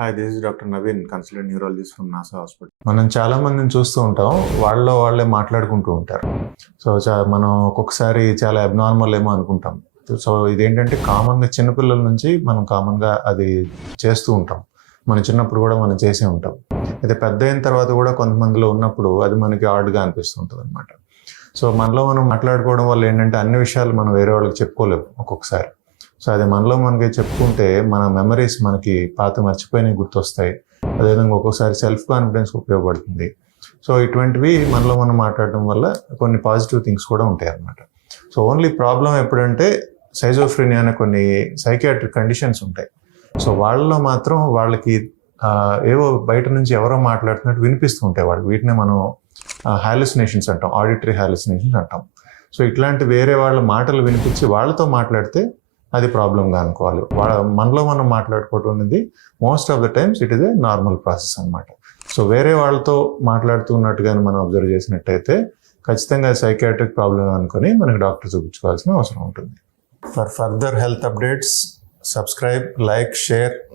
Hi, this is doctor Naveen, consultant neurologist from NASA hospital. మనం చాలా మందిని చూస్తూ ఉంటాం, వాళ్ళే మాట్లాడుకుంటూ ఉంటారు. సో మనం ఒక్కొక్కసారి చాలా అబ్నార్మల్ ఏమో అనుకుంటాం. సో ఇదేంటంటే కామన్గా చిన్నపిల్లల నుంచి మనం కామన్గా అది చేస్తూ ఉంటాం. మన చిన్నప్పుడు కూడా మనం చేసే ఉంటాం. అయితే పెద్ద అయిన తర్వాత కూడా కొంతమందిలో ఉన్నప్పుడు అది మనకి ఆడ్గా అనిపిస్తుంటుంది అనమాట. సో మనలో మనం మాట్లాడుకోవడం వల్ల ఏంటంటే అన్ని విషయాలు మనం వేరే వాళ్ళకి చెప్పుకోలేము ఒక్కొక్కసారి. సో అది మనలో మనకి చెప్పుకుంటే మన మెమరీస్ మనకి పాత మర్చిపోయినవి గుర్తొస్తాయి. అదేవిధంగా ఒక్కొక్కసారి సెల్ఫ్ కాన్ఫిడెన్స్ ఉపయోగపడుతుంది. సో ఇటువంటివి మనలో మనం మాట్లాడటం వల్ల కొన్ని పాజిటివ్ థింగ్స్ కూడా ఉంటాయి అన్నమాట. సో ఓన్లీ ప్రాబ్లం ఎప్పుడంటే సైజోఫ్రీనియా అనే కొన్ని సైకియాట్రిక్ కండిషన్స్ ఉంటాయి. సో వాళ్ళలో మాత్రం వాళ్ళకి ఏవో బయట నుంచి ఎవరో మాట్లాడుతున్నట్టు వినిపిస్తూ ఉంటాయి వాళ్ళు. వీటినే మనం హాలుసినేషన్స్ అంటాం, ఆడిటరీ హాలుసినేషన్స్ అంటాం. సో ఇట్లాంటి వేరే వాళ్ళ మాటలు వినిపించి వాళ్ళతో మాట్లాడితే అది ప్రాబ్లంగా అనుకోవాలి. మనలో మనం మాట్లాడుకోవటం అనేది most of the times it is a normal process అనమాట. సో వేరే వాళ్ళతో మాట్లాడుతున్నట్టుగానే మనం అబ్జర్వ్ చేసినట్టయితే ఖచ్చితంగా సైకియాట్రిక్ ప్రాబ్లం అనుకొని మనకి డాక్టర్ చూపించుకోవాల్సిన అవసరం ఉంటుంది. For further health updates, subscribe, like, share